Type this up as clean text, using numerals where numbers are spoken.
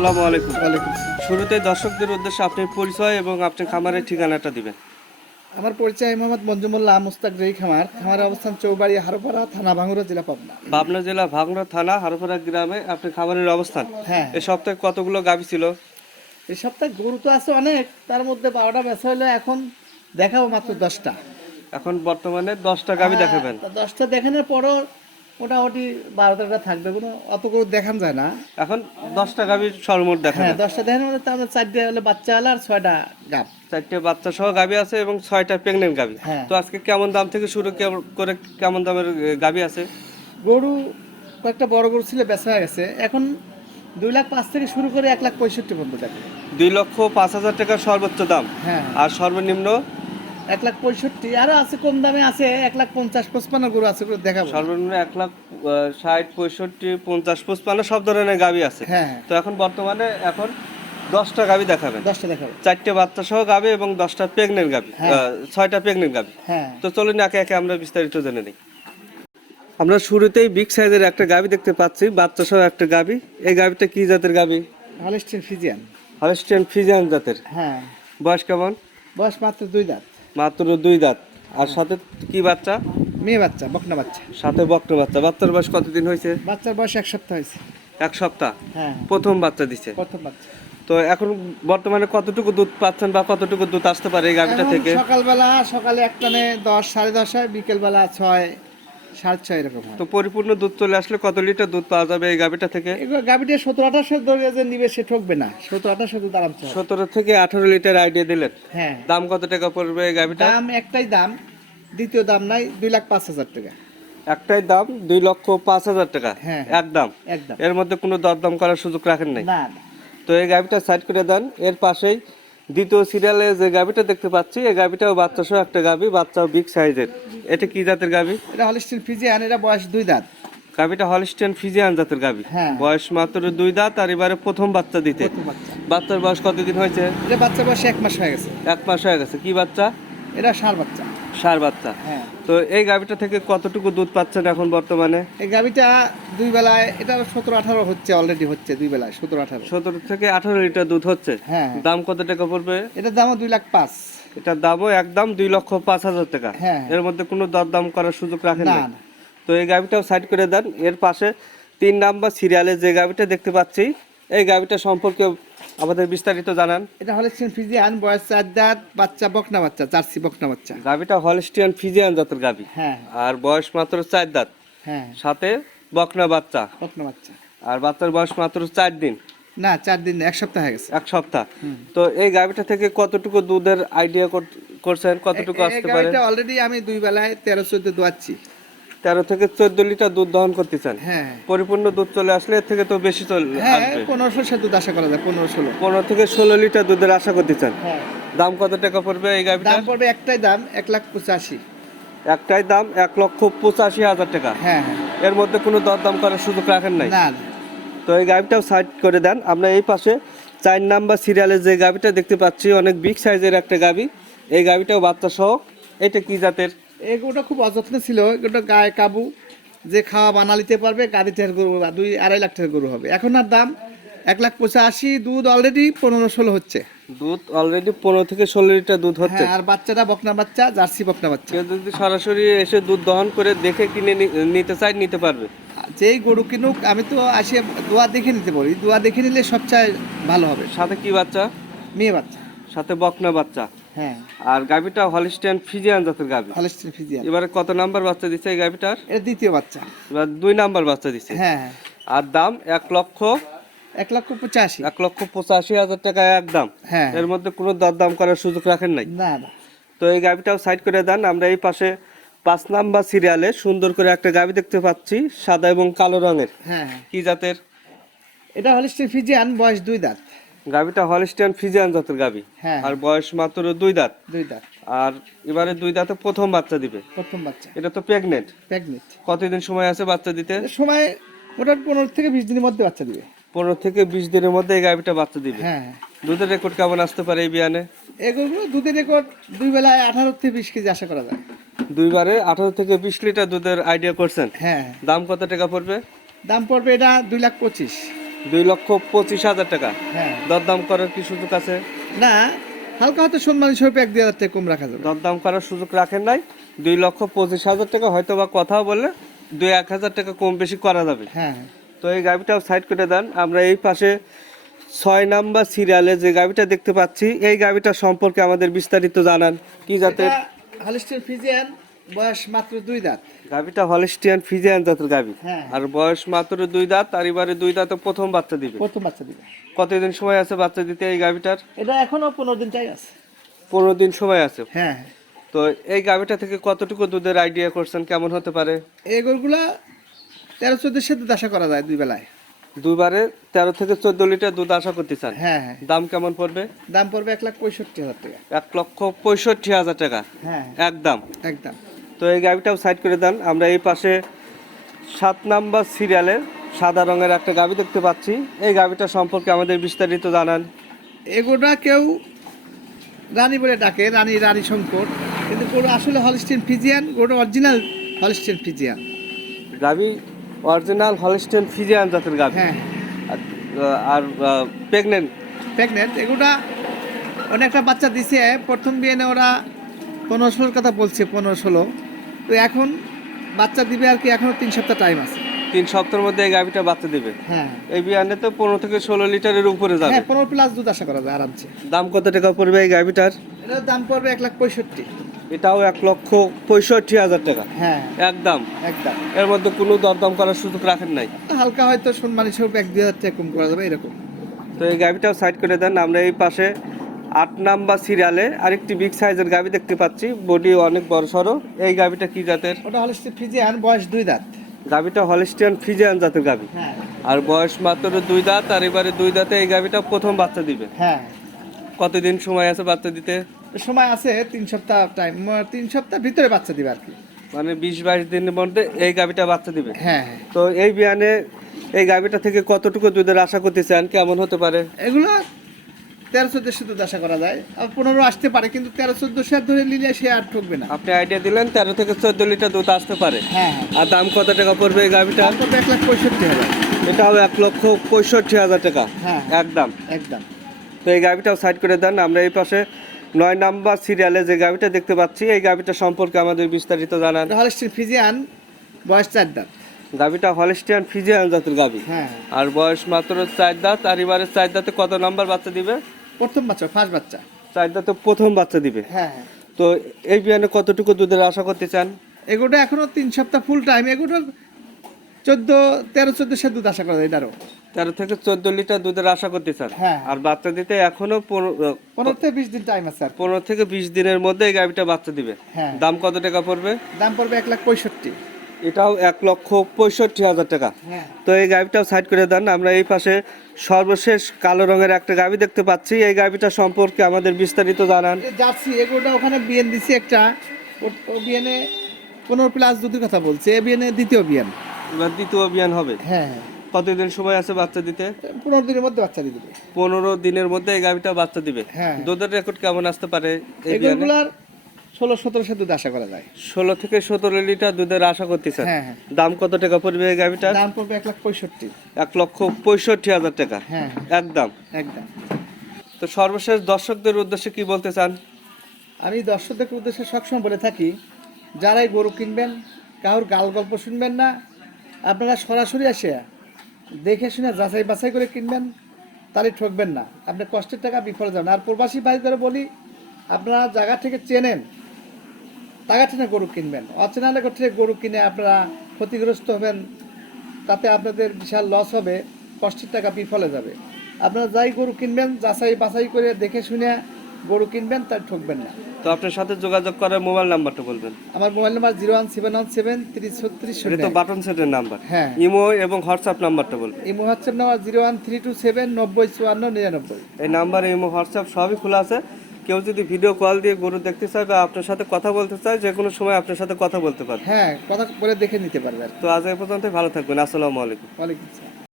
আসসালামু আলাইকুম। ওয়ালাইকুম। শুরুতে দর্শকদের উদ্দেশ্যে আপনার পরিচয় এবং আপনার খামারের ঠিকানাটা দিবেন। আমার পরিচয় মোহাম্মদ মঞ্জুমুল্লাহ মুস্তাক রেই খামারের অবস্থান চৌবাড়ি হারোপাড়া থানা ভাঙ্গুড়া জেলা পাবনা। পাবনা জেলা ভাঙড়া থানা হারোপাড়া গ্রামে আপনার খামারের অবস্থান। হ্যাঁ, এই সপ্তাহে কতগুলো গাভী ছিল? এই সপ্তাহে গরু তো আছে অনেক, তার মধ্যে 12টা বেচা হলো, এখন দেখাবো মাত্র 10টা। এখন বর্তমানে 10টা গাভী দেখাবেন। 10টা দেখানোর পরও মোটামুটি 12টা থাকবে, কোনো অত গরু দেখান যায় না। এখন 10টা গাভী সর্বমোট হ্যাঁ, দেখাবেন। 10টা দেখানোর মধ্যে তার মধ্যে 4টে হলো বাচ্চা হলো আর 6টা গাব। 4টে বাচ্চা সহ গাভী আছে এবং 6টা প্রেগনেন্ট গাভী। হ্যাঁ। তো আজকে কেমন দাম থেকে শুরু করে কেমন দামের গাভী আছে? গরু কয়েকটা বড় গরু ছিল, বেচা হয়ে গেছে। এখন 2,05,000 থেকে শুরু করে 1,65,000 পর্যন্ত টাকা। 2,05,000 টাকা সর্বোচ্চ দাম। হ্যাঁ, আর সর্বনিম্ন 1,65,000। আরো আছে কম দামে, আছে 1,50,55 গরু আছে, গরু দেখাবো। সর্বনিম্ন 1,60,, 65, 50, 55 সব ধরনের গাভী আছে। হ্যাঁ, তো এখন বর্তমানে 10টা গাভী দেখাবেন। 10টা দেখাবো। 4টে বাচ্চা সহ গাভী এবং 10টা প্রেগনেন্ট গাভী, হ্যাঁ। 6টা প্রেগনেন্ট গাভী। হ্যাঁ, তো চলুন একে একে আমরা বিস্তারিত জেনে নিই। আমরা শুরুতেই বিগ সাইজের একটা গাভী দেখতে পাচ্ছি, বাচ্চা সহ একটা গাভী। এই গাভীটা কি জাতের গাভী? Holstein Friesian. হলস্টিয়ান ফ্রিজিয়ান জাতের। হ্যাঁ, বয়স কেমন? বয়স মাত্র 2 দাঁত। মাত্র 2 দাঁত। আর সাথে কি বাচ্চা? মেয়ে বাচ্চা, বকনা বাচ্চা। সাথে বকনা বাচ্চা। বাচ্চার বয়স কতদিন হয়েছে? বাচ্চার বয়স 1 সপ্তাহ হয়েছে। 1 সপ্তাহ। হ্যাঁ, প্রথম বাচ্চা দিছে। প্রথম বাচ্চা। তো এখন বর্তমানে কতটুকু দুধ পাচ্ছেন বা কতটুকু দুধ আসতে পারে এই গাভীটা এখন থেকে? সকালে এক টানে 10, 10:30 হয়, বিকেলবেলা 6, 6:30 এরকম হয়। তো পরিপূর্ণ দুধ চলে আসলে কত লিটার দুধ পাওয়া যাবে এই গাভীটা থেকে? এগুলো গাভিটা 17-18 ধরে যে নিবে সে ঠকবে না, 17-18 দুধ আরামসে হবে। 17 থেকে 18 লিটার আইডিয়া দিলেন। হ্যাঁ, দাম কত টাকা পড়বে এই গাভীটা? দাম একটাই দাম, দ্বিতীয় দাম নাই, 2,05,000 টাকা। একটাই দাম 2,05,000 টাকা। হ্যাঁ, একদম। একদম। এর মধ্যে কোনো দরদাম করার সুযোগ রাখেন নাই? না না, তো এই গাভীটা সাইড করে দেন। এর পাশেই দ্বিতীয় সিরিয়ালে যে গাভীটা দেখতে পাচ্ছি, এই গাভীটাও বাচ্চা সহ একটা গাভী, বাচ্চাও বিগ সাইজের। এটা কি জাতের গাভী? এটা হলস্টিন ফ্রিজিয়ান, এটা বয়স 2 দাঁত। গাভীটা হলস্টিয়ান ফ্রিজিয়ান জাতের গাভী। হ্যাঁ। বয়স মাত্র 2 দাঁত আর এবারে প্রথম বাচ্চা দিতে। প্রথম বাচ্চা। বাচ্চার বয়স কতদিন হয়েছে? এটা বাচ্চার বয়স 1 মাস হয়ে গেছে। 1 মাস হয়ে গেছে। কি বাচ্চা? এটা ষাঁড় বাচ্চা। ষাঁড় বাচ্চা। হ্যাঁ, তো এই গাভীটা থেকে কতটুকু দুধ পাচ্ছেন এখন বর্তমানে? এই গাভিটা 2 বেলায়, এটা 17-18 হচ্ছে, অলরেডি হচ্ছে 2 বেলায় 17-18। 17 থেকে 18 লিটার দুধ হচ্ছে। হ্যাঁ, দাম কত টাকা পড়বে? এটার দামও 2,05,000। এটার দামও একদম 2,05,000 টাকা। হ্যাঁ। এর মধ্যে কোনো দরদাম করার সুযোগ রাখেন না না? না, তো এই গাভীটাও সাইড করে দেন। এর পাশে 3 নাম্বার সিরিয়ালে যে গাভীটা দেখতে পাচ্ছি, এই গাভীটা সম্পর্কে আমাদের বিস্তারিত জানান। এটা হলস্টিন ফ্রিজিয়ান, বয়স 4 দাঁত, বাচ্চা বকনা বাচ্চা, জার্সি বকনা বাচ্চা। গাভীটা হলস্টিয়ান ফ্রিজিয়ান জাতের গাভী। হ্যাঁ, আর বয়স মাত্র 4 দাঁত। হ্যাঁ, সাথে বকনা বাচ্চা। বকনা বাচ্চা। আর বাচ্চার বয়স মাত্র 4 দিন। না, 4 দিন, 1 সপ্তাহ হয়ে গেছে। 1 সপ্তাহ। হুম। তো এই গাভীটা থেকে কতটুকু দুধের আইডিয়া করছেন? কতটুকু আসতে পারে? গাভিটা অলরেডি আমি 2 বেলায় 13-14 দোয়াচ্ছি। 13 থেকে 14 লিটার দুধ দহন করতেছেন। হ্যাঁ, পরিপূর্ণ দুধ চলে আসলে এর থেকে তো বেশি হ্যাঁ, আসবে। 1500 দুধ আশা করা যায়, 15-16। 15 থেকে 16 লিটার দুধের আশা করতেছেন। হ্যাঁ, দাম কত টাকা পড়বে এই গাভীটার? দাম পড়বে একটাই দাম 1,85,000। একটাই দাম 1,85,000 টাকা। হ্যাঁ, হ্যাঁ, এর মধ্যে কোনো দরদাম করার সুযোগ রাখেন নাই? না না, তো এই গাভীটাও সাইড করে দেন। আমরা এই পাশে 4 নাম্বার সিরিয়ালে যে গাভীটা দেখতে পাচ্ছি, অনেক বিগ সাইজের একটা গাভী। এই গাভীটাও বাচ্চা সহ। এটা কি জাতের? এগুলো খুব অযত্ন ছিল, এগুলো গায়ে কাবু, যে খাওয়া বানা নিতে পারবে, গাড়ি টাকার গরু, 2-2.5 লাখ টাকার গরু হবে। এখন আর দাম 1,85,000, দুধ অলরেডি 15-16 হচ্ছে। দুধ অলরেডি 15 থেকে 16 লিটার দুধ হচ্ছে। হ্যাঁ, আর বাচ্চাটা বকনা বাচ্চা, জার্সি বকনা বাচ্চা। কেউ যদি সরাসরি এসে দুধ দহন করে দেখে কিনে নিতে চাই, নিতে পারবে। যেই গরু কিনুক, আমি তো আসে দোয়া দেখে নিতে পারি, দোয়া দেখে নিলে সবচেয়ে ভালো হবে। সাথে কি বাচ্চা? মেয়ে বাচ্চা। সাথে বকনা বাচ্চা। হ্যাঁ, আর গাভীটা হলস্টিয়ান ফ্রিজিয়ান জাতের গাভী। Holstein Friesian. এবারে কত নাম্বার বাচ্চা দিচ্ছে এই গাভীটার? এটা দ্বিতীয় বাচ্চা। এবার 2 নাম্বার বাচ্চা দিচ্ছে। হ্যাঁ, হ্যাঁ, আর দাম 1,85,000। 1,85,000 টাকা একদম। হ্যাঁ, এর মধ্যে কোনো দরদাম করার সুযোগ রাখেন নাই? না না, তো এই গাভীটাও সাইড করে দেন। আমরা এই পাশে 5 নাম্বার সিরিয়ালে সুন্দর করে একটা গাভী দেখতে পাচ্ছি, সাদা এবং কালো রঙের। হ্যাঁ, হ্যাঁ, কি জাতের? এটা হলস্টিন ফ্রিজিয়ান, বয়স 2 দাঁত। গাভীটা হলস্টিয়ান ফ্রিজিয়ান জাতের গাভী। হ্যাঁ, আর বয়স মাত্র 2 দাঁত। 2 দাঁত, আর এবারে 2 দাঁতে প্রথম বাচ্চা দিবে। প্রথম বাচ্চা, এটা তো প্রেগনেন্ট। প্রেগনেন্ট। কতদিন সময় আছে বাচ্চা দিতে? সময় মোটামুটি 15 থেকে 20 দিনের মধ্যে বাচ্চা দিবে। 15 থেকে 20 দিনের মধ্যে এই গাভীটা বাচ্চা দিবে। হ্যাঁ, দুধের রেকর্ড কেমন আসতে পারে এই বিয়ানে? এগুলো দুধের রেকর্ড 2 বেলায় 18 থেকে 20 কেজি আশা করা যায়। দুইবারে 18 থেকে 20 লিটার দুধের আইডিয়া করছেন। হ্যাঁ, দাম কত টাকা পড়বে? দাম পড়বে এটা 2,25,000। 2,25,000 টাকা। হ্যাঁ দরদাম করার কি সুযোগ আছে? না, হালকা হয়তো সম্মান হিসেবে 1-2 হাজার টাকা কম রাখা যাবে। দরদাম করার সুযোগ রাখেন নাই, 2,25,000 টাকা, হয়তো বা কথা বললে 2-1 হাজার টাকা কম বেশি করা যাবে। হ্যাঁ তো এই গাভিটাও সাইড করে দেন। আমরা এই পাশে 6 নাম্বার সিরিয়ালে যে গাভিটা দেখতে পাচ্ছি, এই গাভিটা সম্পর্কে আমাদের বিস্তারিত জানান। কি জাতের? হলিস্টিয়ান ফ্রিজিয়ান, বয়স মাত্র 2 দাঁত। গাভিটা হলিস্টিয়ান ফ্রিজিয়ান জাতের গাভি, হ্যাঁ। আর বয়স মাত্র 2 দাঁত, আর এবারে 2 দাঁতে প্রথম বাচ্চা দিবে। প্রথম বাচ্চা দিবে। কতদিন সময় আছে বাচ্চা দিতে এই গাভিটার? এটা এখনো 15 দিন টাইম আছে। 15 দিন সময় আছে। হ্যাঁ, তো এই গাভিটা থেকে কতটুকু দুধের আইডিয়া করছেন কেমন হতে পারে? এই গরুগুলা 13-14 দুধ আশা করা যায় 2 বেলায়। দুইবারে 13 থেকে 14 লিটার দুধ আশা করতে চান। হ্যাঁ হ্যাঁ। দাম কেমন পড়বে? দাম পড়বে 1,65,000 টাকা। 1,65,000 টাকা হ্যাঁ একদম। একদম। তো এই গাভিটাও সাইড করে দেন। আমরা এই পাশে 7 নাম্বার সিরিয়ালে সাদা রঙের একটা গাভি দেখতে পাচ্ছি, এই গাভিটা সম্পর্কে আমাদের বিস্তারিত জানান। এগুলা কেউ রানী বলে ডাকে, রানী শঙ্কর, কিন্তু গরু আসলে হলিস্টিয়ান ফ্রিজিয়ান, গরু অরিজিনাল হলিস্টিয়ান ফ্রিজিয়ান। গাভি অরিজিনাল হলিস্টিয়ান ফ্রিজিয়ান জাতের গাভি। হ্যাঁ, আর প্রেগনেন্ট। প্রেগনেন্ট। এগুলা অনেকটা বাচ্চা দিছে। প্রথম বিয়েনে ওরা 15-16 কথা বলছে, 15-16। তো এখন বাচ্চা দিবে আর কি, এখনো 3 সপ্তাহ টাইম আছে। 3 সপ্তাহের মধ্যে এই গাভিটা বাচ্চা দিবে। হ্যাঁ এই বিয়ানে তো 15 থেকে 16 লিটারের উপরে যাবে। হ্যাঁ, 15 প্লাস দুধ আশা করা যায় আরামসে। দাম কত টাকা পড়বে এই গাভিটার? এটার দাম পড়বে 1,65,000। এটাও 1,65,000 টাকা হ্যাঁ একদম। একদম। এর মধ্যে কোনো দরদাম করার সুযোগ রাখেন নাই? হালকা হয়তো সম্মান হিসেবে 1-2 হাজার টাকা কম করা যাবে এরকম। তো এই গাভিটাও সাইড করে দেন। আমরা এই পাশে 8 নাম্বার সিরিয়ালে আরেকটি বিগ সাইজের গাভি দেখতে পাচ্ছি, বডি অনেক বড় সড়ো। এই গাভিটা কি জাতের? ওটা হলিস্টিয়ান ফ্রিজিয়ান, বয়স 2 দাঁত। গাভিটা হলিস্টিয়ান ফ্রিজিয়ান জাতের গাভি, হ্যাঁ আর বয়স মাত্র 2 দাঁত, আর এবারে 2 দাঁতে এই গাভিটা প্রথম বাচ্চা দিবে। হ্যাঁ। কতদিন সময় আছে বাচ্চা দিতে? সময় আছে 3 সপ্তাহ টাইম, 3 সপ্তাহের ভিতরে বাচ্চা দিবে আর কি। মানে 20-22 দিনের মধ্যে এই গাভিটা বাচ্চা দিবে। হ্যাঁ হ্যাঁ। তো এই বিয়ানে এই গাভিটা থেকে কতটুকু দুধের আশা করতে চান কেমন হতে পারে? এগুলো 13-14 দুধ আশা করা যায়, আর 15 আসতে পারে, কিন্তু 13-14 ধরে নিলে সে আর ঠকবে না। আপনি আইডিয়া দিলেন 13 থেকে 14 লিটার দুধ আসতে পারে। হ্যাঁ। আর দাম কত টাকা পড়বে এই গাভিটা? দাম পড়বে 1,65,000। এটাও 1,65,000 টাকা হ্যাঁ একদম। একদম। তো এই গাভিটাও সাইড করে দেন। আমরা এই পাশে 9 নাম্বার সিরিয়ালে যে গাভিটা দেখতে পাচ্ছি, এই গাভিটা সম্পর্কে আমাদের বিস্তারিত জানান। এটা হলিস্টিয়ান ফ্রিজিয়ান, বয়স 4 দাঁত। গাভিটা হলিস্টিয়ান ফ্রিজিয়ান জাতের গাভি, হ্যাঁ। আর বয়স মাত্র 4 দাঁত, আর এবারে 4 দাঁতে কত নাম্বার বাচ্চা দিবে? প্রথম বাচ্চা, ফার্স্ট বাচ্চা। 4 দাঁতে প্রথম বাচ্চা দিবে। হ্যাঁ হ্যাঁ। তো এই বিয়ানে কতটুকু দুধের আশা করতে চান? এগুলো এখনো 3 সপ্তাহ ফুল টাইম। এগুলো 13-14 দুধ আশা করা যায় এটারও। 13 থেকে 14 লিটার দুধের আশা করতে চান। হ্যাঁ। আর বাচ্চা দিতে এখনো 15 থেকে 20 দিন টাইম আছে আর কি। 15 থেকে 20 দিনের মধ্যে এই গাভিটা বাচ্চা দিবে। হ্যাঁ। দাম কত টাকা পড়বে? দাম পড়বে 1,65,000। এটাও 1,65,000 টাকা। হ্যাঁ। তো এই গাভিটাও সাইড করে দেন। আমরা এই পাশে সর্বশেষ কালো রঙের একটা গাভি দেখতে পাচ্ছি, এই গাভিটা সম্পর্কে আমাদের বিস্তারিত জানান। জার্সি, এগুলোটা ওখানে বিএন দিছি একটা, ও বিএনে 15 প্লাস দুধের কথা বলছে। এ বিএনে দ্বিতীয় বিএন। এবার দ্বিতীয় বিয়ান হবে। হ্যাঁ। কতদিন সময় আছে বাচ্চা দিতে? 15 দিনের মধ্যে বাচ্চা দিয়ে দেবে। 15 দিনের মধ্যে এই গাভিটা বাচ্চা দিবে। হ্যাঁ। দুধের রেকর্ড কেমন আসতে পারে এই বিয়ানে? এগুলোর 16-17 দুধ আশা করা যায়। 16 থেকে 17 লিটার দুধের আশা করতেছেন। হ্যাঁ হ্যাঁ। দাম কত টাকা পড়বে এই গাভিটার? দাম পড়বে 1,65,000। 1,65,000 টাকা হ্যাঁ একদম। একদম। তো সর্বশেষ দর্শকদের উদ্দেশ্যে কি বলতে চান? আমি দর্শকদের উদ্দেশ্যে সবসময় বলে থাকি, যারাই গরু কিনবেন কারোর গাল গল্প শুনবেন না, আপনারা সরাসরি আসে দেখে শুনে যাচাই বাছাই করে কিনবেন, তাহলে ঠকবেন না। আপনি কষ্টের টাকা বিফলে যাবেন। আর প্রবাসী ভাইদের বলি, আপনারা জায়গা থেকে চেনেন, টাকা টেনে গরু কিনবেন। অচেনা জায়গা থেকে গরু কিনে আপনারা ক্ষতিগ্রস্ত হবেন, তাতে আপনাদের বিশাল লস হবে, কষ্টের টাকা বিফলে যাবে। আপনারা যাই গরু কিনবেন যাচাই বাছাই করে দেখে শুনে গরু কিনবেন, তাই ঠকবেন না। তো আপনার সাথে যোগাযোগ করার মোবাইল নাম্বারটা বলবেন। আমার মোবাইল নাম্বার 01717 এটা তো 3036। বাটন সেটের নাম্বার। হ্যাঁ। ইমো এবং হোয়াটসঅ্যাপ নাম্বারটা বলবেন। এই হোয়াটসঅ্যাপ নাম্বার 01327 905499। এই নাম্বারে ইমো হোয়াটসঅ্যাপ সবই খোলা আছে। কেউ যদি ভিডিও কল দিয়ে গরু দেখতে চায় বা আপনার সাথে কথা বলতে চায়, যে কোনো সময় আপনার সাথে কথা বলতে পারবে। হ্যাঁ, কথা বলে দেখে নিতে পারবে আর কি। তো আজ এই পর্যন্ত, ভালো থাকবেন। আসসালামু আলাইকুম। ওয়ালাইকুম আসসালাম।